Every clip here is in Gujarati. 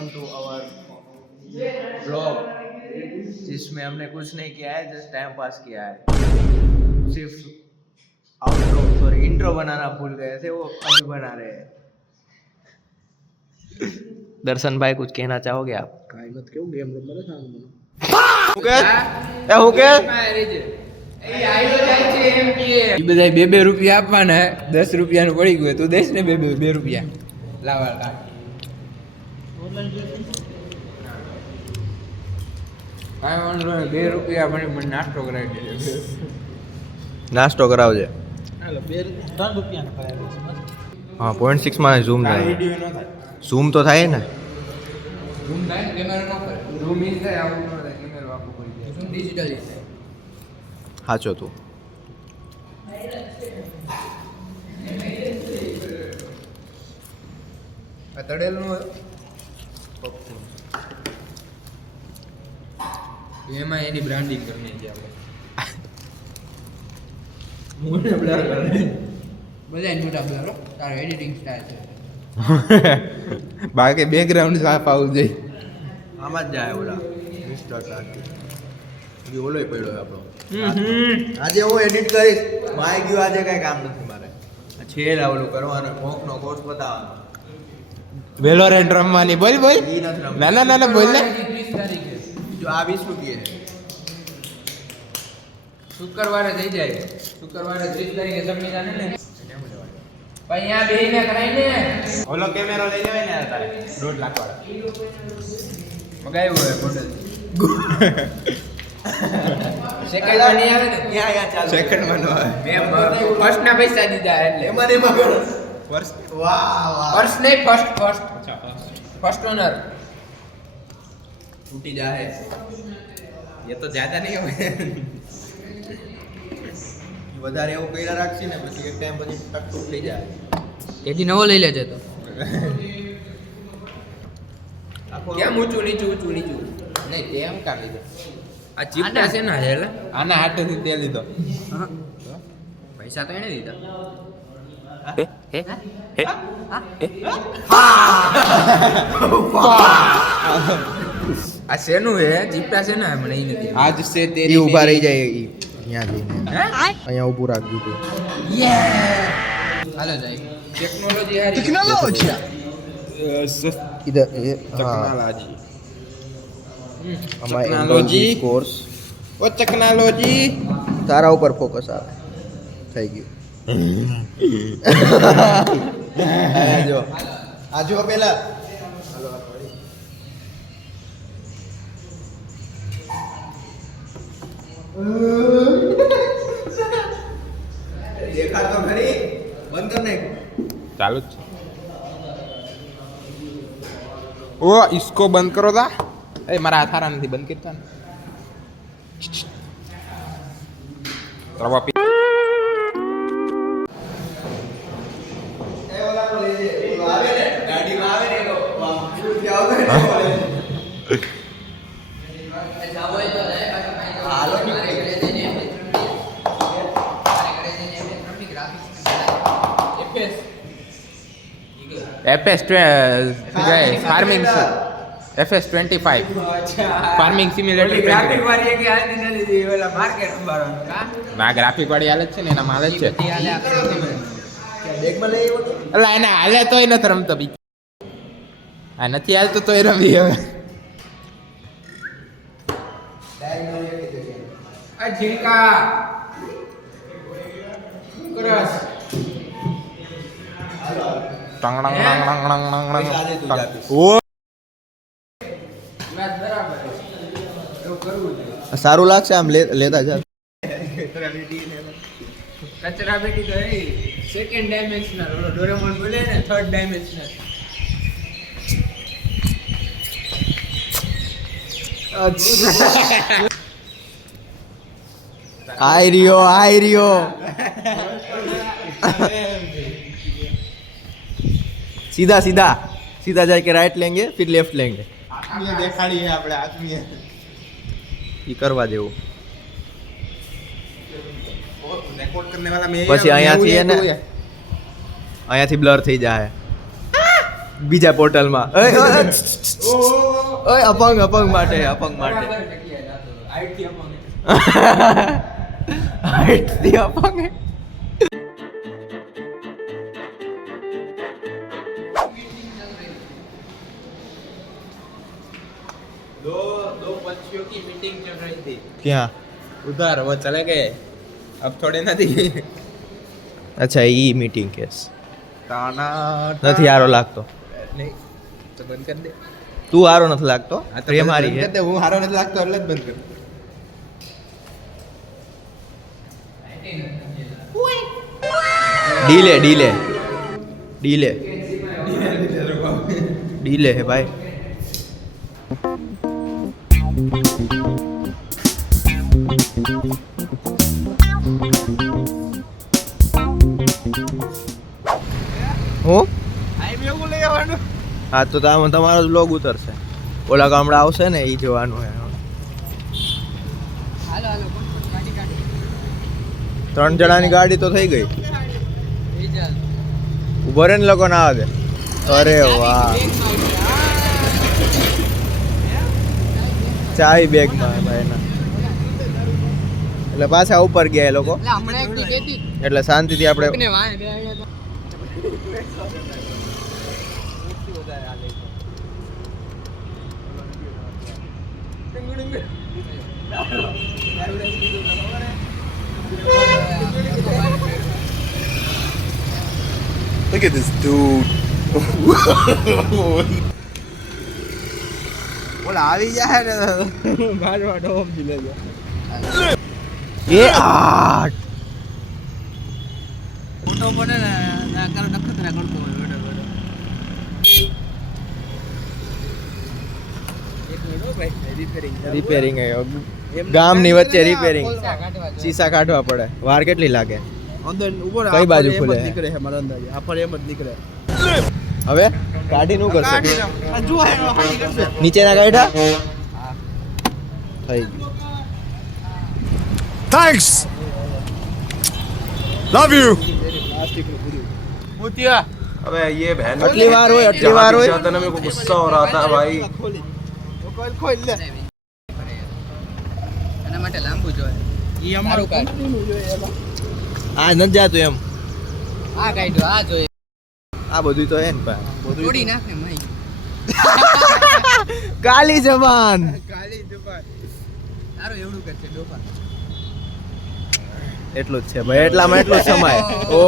वेलकम टू आवर ब्लॉग जिसमें हमने कुछ नहीं किया है, जस्ट टाइम पास किया है। सिर्फ आउटरो सॉरी इंट्रो बनाना भूल गए थे, वो अभी बना रहे हैं। दर्शन भाई कुछ कहना चाहोगे आप? કાઈ મત કેવું ગેમ રમવા સાંગ મને હું કે એ બધા 2 રૂપિયા આપવાના 10 રૂપિયાનું પડી ગયું તું દેશ ને 2 રૂપિયા લાવા કા કાઈ વાંધો નહીં 2 રૂપિયા મને નાસ્તો કરાવી દેજો નાસ્તો કરાવજે। હાલો 3 રૂપિયાનો કરાવ્યો છે હા 0.6 માં ઝૂમ થાય, વિડિયો ન થાય ઝૂમ તો થાય ને, ઝૂમ થાય કેમેરા ન કરે ઝૂમ ઇન થાય આવું ન થાય કેમેરો આખો કરી દે ઝૂમ ડિજિટલ થાય સાચો તું આ તળેલું એમાં એની બ્રાન્ડિંગ કરવાની છે આપણે મોટા બ્લર કરે બધા મોટા બ્લર તારો એડિટિંગ સ્ટાઇલ છે બાકી બેકગ્રાઉન્ડ સાફ આવવું જોઈએ આમાં જ જાય ઓલા મિસ્ટર કાર્તિક એ ઓલોય પડ્યો આપણો આજે હું એડિટ કરીશ, માય ગયું આજે કઈ કામ નથી મારે, છેલ્લા ઓલું કરવાનું કોકનો કોર્સ બતાવવાનો, વેલોરેન્ટ રમવાની બોલ બોલ ઈ નથી રમવું। ના ના ના ના બોલ ને જો આ 20 રૂપિયા છે, શુક્રવારે થઈ જાય શુક્રવારે 30 તારીખે સબમિટ આને ને પછી આ બેહીને કરાય ને ઓલો કેમેરો લઈ લેવાય ને તારે 1.5 લાખ વાળો મગાવ્યો હોય મોડલ સેકન્ડમાં નહીં આવે ને ત્યાં ચાલુ સેકન્ડમાં નો આવે મેં ફર્સ્ટ ના પૈસા દીધા એટલે એમાં વર્ષ વાહ વાહ ફર્સ્ટ નહીં ફર્સ્ટ ઓનર टूटी जाए ये तो ज्यादा नहीं हो વધારે એવું કર્યા રાખશે ને પછી એક ટાઈમ પછી ટક ટૂટ થઈ જાય। તેથી નવો લઈ લેજે તો આખો કેમ ઊંચું નીચું નહીં તેમ કામ લીધો આ ચીપટા છે ને હેલા આના હાથેથી તે લીધો પૈસા તો એને દીધા આ શેનું હે ચીપટા છે ને મને ઈ નથી આજ સે તેરી ઈ ઊભા રહી જાય ઈ અહીંયા જઈને અહીંયા ઊભું રાખજો તું હાલો જાય ટેકનોલોજી इधर ये टेक्नोलॉजी हमारा टेक्नोलॉजी कोर्स ઓ ટેકનોલોજી તારા ઉપર ફોકસ આવે થઈ ગયું જો આ જો પેલા દેખાડ તો ખરી બંધ કર નાખ ચાલુ જ છે ઓ इसको બંધ કરો તા એ મારા હાથારા નથી બંધ કરતા ને રવા પી એ ઓલા કો લઈ લે ઓલો આવે ને ગાડીમાં આવે ને તો પૂરું જાવ ને હાલો FS farming FS 25 farming simulator graphic वाली के हाल दिन લીધી ઓલા માર્કેટ ઉભારવાનું કા ના ગ્રાફિક વાળી હાલત છે ને એના માલ જ છે કે બેગમાં લઈ આવ્યો તો અલા એને હાલે તોય નથી રમતો બી આ નથી હાલતો તોય રમી હવે આ ઝીણકા કરસ ટંગ ટંગ ટંગ ટંગ ટંગ ટંગ ઓ વાત બરાબર એવું કરવું જોઈએ સારું લાગશે આમ લેતા જા કચરા પેટી તો એ સેકન્ડ ડાયમેન્શનલ ઓલો ડોરેમોન બોલે ને થર્ડ ડાયમેન્શનલ आई रियो सीधा सीधा सीधा जाके राइट लेंगे फिर लेफ्ट लेंगे આત્મીય દેખાડી આપણે આત્મીય ये करवा देવું રેકોર્ડ કરને વાળા મેં પછી અહીંયાથી હે ને અહીંયાથી બ્લર થઈ જાય બીજા પોર્ટલમાં ઓય અપંગ માટે હાઈટથી અપંગ दो पक्षियों की मीटिंग चल रही थी ક્યાં उधर वो चले गए अब थोड़े ना दिखे અચ્છા ઈ મીટિંગ કેસ ताना નથી હારો લાગતો नहीं तो बंद कर दे તું હારો નથી લાગતો हाँ, तो પ્રેમ बंद હારી कर છે दे वो हारो नहीं लगता अलग बंद कर ડીલે હે ભાઈ હું હા તો આમાં તમારો બ્લોગ ઉતરશે ઓલા ગામડા આવશે ને એ જોવાનું હે ત્રણ જણાની ગાડી તો થઈ ગઈ ઉભો રે ને લોકો ના આવે અરે વાહ ચાય બેગમાં ભાઈ ના એટલે પાછા ઉપર ગયા એ લોકો એટલે શાંતિથી આપણે Look at this dude. ઓલા આવી જાય ને ગાડવા ડોમ જીલે છે એ આઠ ફોટો પડે ને ના કરો નખતરા કરતો હોય બેડો બેડો એક મિનિટ ભાઈ રિપેરિંગ ગામની વચ્ચે રિપેરિંગ શીશા કાઢવા પડે વાર કેટલી લાગે અંદર ઉપર કઈ બાજુ ખુલે? નીકળે છે મારા અંદાજે આ પર એમ જ નીકળે હવે કાઢી નું કરશે આ જો એનો હાની કરશે નીચેના કાઢ્યા થઈ ગયું Thanks. Love you. મોતિયા अबे ये बहन આટલી વાર હોય આટલી વાર હોય जाता ना मेरे को गुस्सा हो रहा था भाई ખોલી ખોલ લે એના માટે લાંબુ જોઈએ ઈ અમારું કંપનીનું જોઈએ એમાં આ નથી જાતું એમ આ કાઢ્યો આ જોઈએ આ બધું તો હે ને ભાઈ તોડી નાખે મય કાલી જબાન કાલી દુકાન તારો એવડું કરશે ડોપા એટલું જ છે ભાઈ એટલામાં એટલું જ સમાય ઓ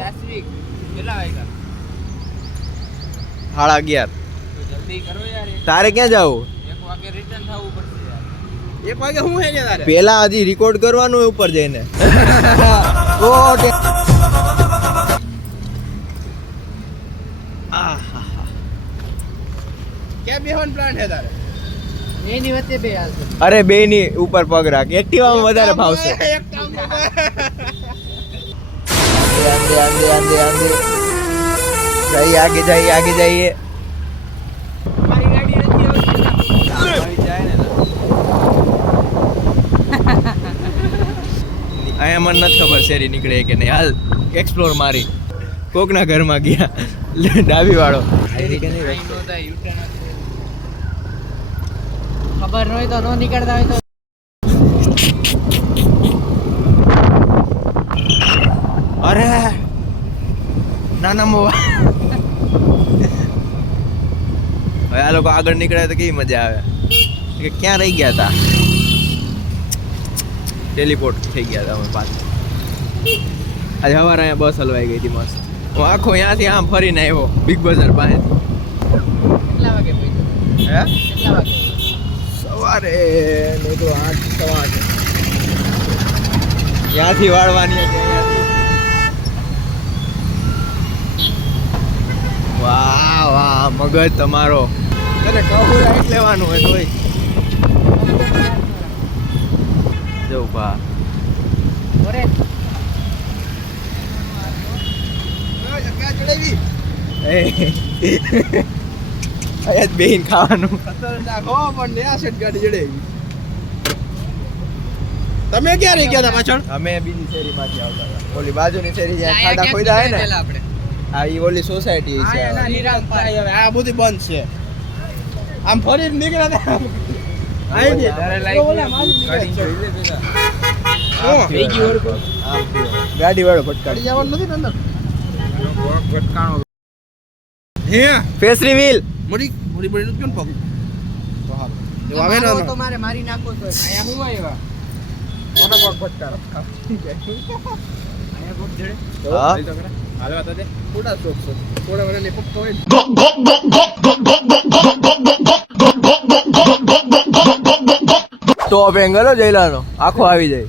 દાસવિક કેટલા વાગ્યા 11:30 તો જલ્દી કરો યાર તારે ક્યાં જવું 1 વાગે રિટર્ન થવું પડશે યાર 1 વાગે હું હે ને તારે પેલા હજી રેકોર્ડ કરવાનું હોય ઉપર જઈને ઓ કે બેહન પ્લાન હે તારે એની વચ્ચે બે હાલશે અરે બે ની ઉપર પગ રાખ એક્ટિવામાં વધારે ભાવશે એક કામ કર આંદે આગે જાઈએ મારી ગાડી નથી અહીંયા મને નથી ખબર શેરી નીકળે કે નહીં હાલ એક્સપ્લોર મારી કોકના ઘરમાં ગયા ડાબી વાળો ખબર ન હોય તો નો નીકળતા હોય તો અરે નાના મોવા હવે આ લોકો આગળ નીકળે તો કેવી મજા આવે કે ક્યાં રહી ગયા હતા ટેલિપોર્ટ થઈ ગયા હતા અમે પાછા આજે સવારે અહીંયા બસ હલવાઈ ગઈ હતી મસ્ત હું આખો અહીંયાથી આમ ફરીને આવ્યો બિગ બજાર પાસેથી કેટલા વાગે પહોંચ્યો હે કેટલા વાગે સવારે નીકળો 8:15 ત્યાંથી વાળવાની હતી અહીંયાથી વાહ વાહ મગજ તમારો તને કહું રાઈટ લેવાનું હોય તોય જો ભા ઓરે જગ્યા ચડાવી અહીંયા જ બેહીને ખાવાનું ખતરનાક હો પણ ને આ સેટ ગાડી ચડાવી તમે ક્યાં રહી ગયા હતા પાછળ અમે બીજી શેરીમાંથી આવતા હતા ઓલી બાજુની શેરી જ્યાં ખાડા ખોદ્યા હે ને આપણે આ ઈ ઓલી સોસાયટી છે આ બધી બંધ છે આમ ફરી નીકળ્યા હતા આઈ દે ગાડી વાળો ફટકાડી જવાનું નથી ને અંદર હે ફેસ રિવીલ મોડી મોડી પડી નથી કેમ પગ તો આવે ને તો મારે મારી નાખો તો અહીંયા હું આવ્યા કોનો પગ ફટકારો અહીંયા પગ જડે હા હાલો તો દે થોડા શોખ છે થોડા વરાને પગ તો હોય ટોપ એંગલ જઈલાનો આખો આવી જાય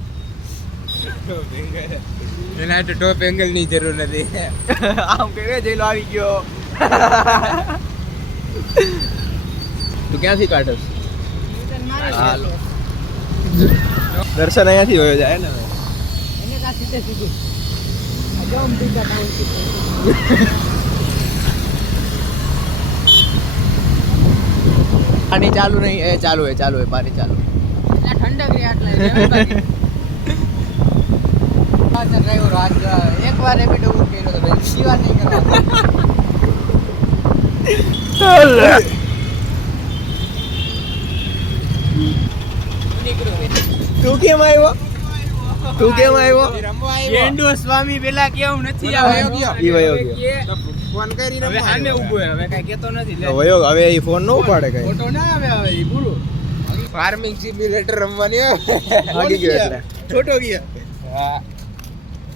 એના તો ટોપ એંગલ ની જરૂર નથી આમ કે જઈલો આવી ગયો તું ક્યાંથી કાઢસ હાલો દર્શન અહીંયાથી હોયો જાય ને પાણી ચાલુ નહીં એ ચાલુ હે પાણી ચાલુ ઠંડક રે આટલા ડ્રાઈવર આજ એકવાર રેપિડ બુક કર્યો તો ભાઈ બીજી વાર નહીં તું કેમ આવ્યો ગેંડો સ્વામી પેલા કેવું નથી આવ્યો ઈ વયો ગયો ફોન કરીને હવે આને ઊભો હવે કઈ કેતો નથી લે વયો હવે ઈ ફોન ન ઉપાડે કઈ ફોટો ના આવે હવે ઈ પૂરું ફાર્મિંગ સિમ્યુલેટર રમવાની ભાગી ગયો એટલે છોટો ગયા હા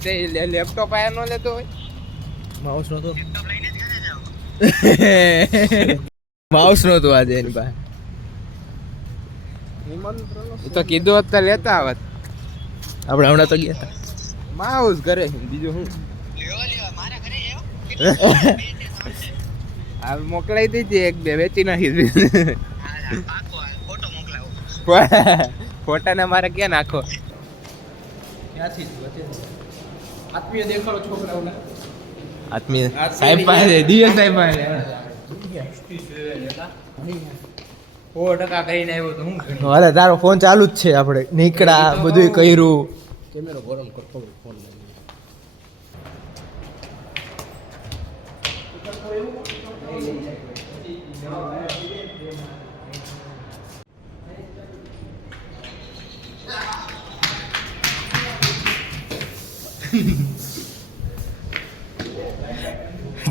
તે લેપટોપ આયા નો લેતો હોય માઉસ નતો માઉસ નતો આજે એની પાસે એ તો કીધું હોત તો લેતા આવત આપણે હમણાં તો ગયા હતા માઉસ ઘરે બીજું હું આ મોકલાઈ દીધી એક બે વેચી નાખી ફોટા ને મારે ક્યાં નાખો ક્યાંથી આત્મીય દેખાડો છોકરાઓને આત્મીય સાહેબ પાસે દિયે સાહેબ પાસે 100% કરીને આવ્યો તો હું હાલે તારો ફોન ચાલુ જ છે આપણે નીકળા બધું કર્યું કેમેરો ગરમ કરતો ફોન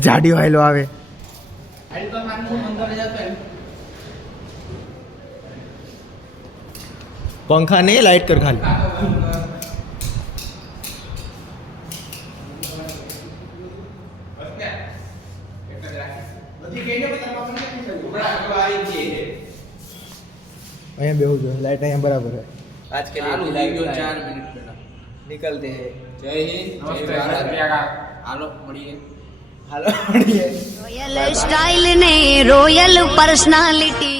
જાડી વાયલો આવે पंखा नहीं लाइट कर खाली અહીંયા બેહું જો લાइट અહીંયા બરાબર है आज के लिए 4 મિનિટ પહેલા निकलते हैं જય હિન્દ જય ભારત હાલો મળીએ हालो बढ़िया રોયલ સ્ટાઇલ ને રોયલ પર્સનાલિટી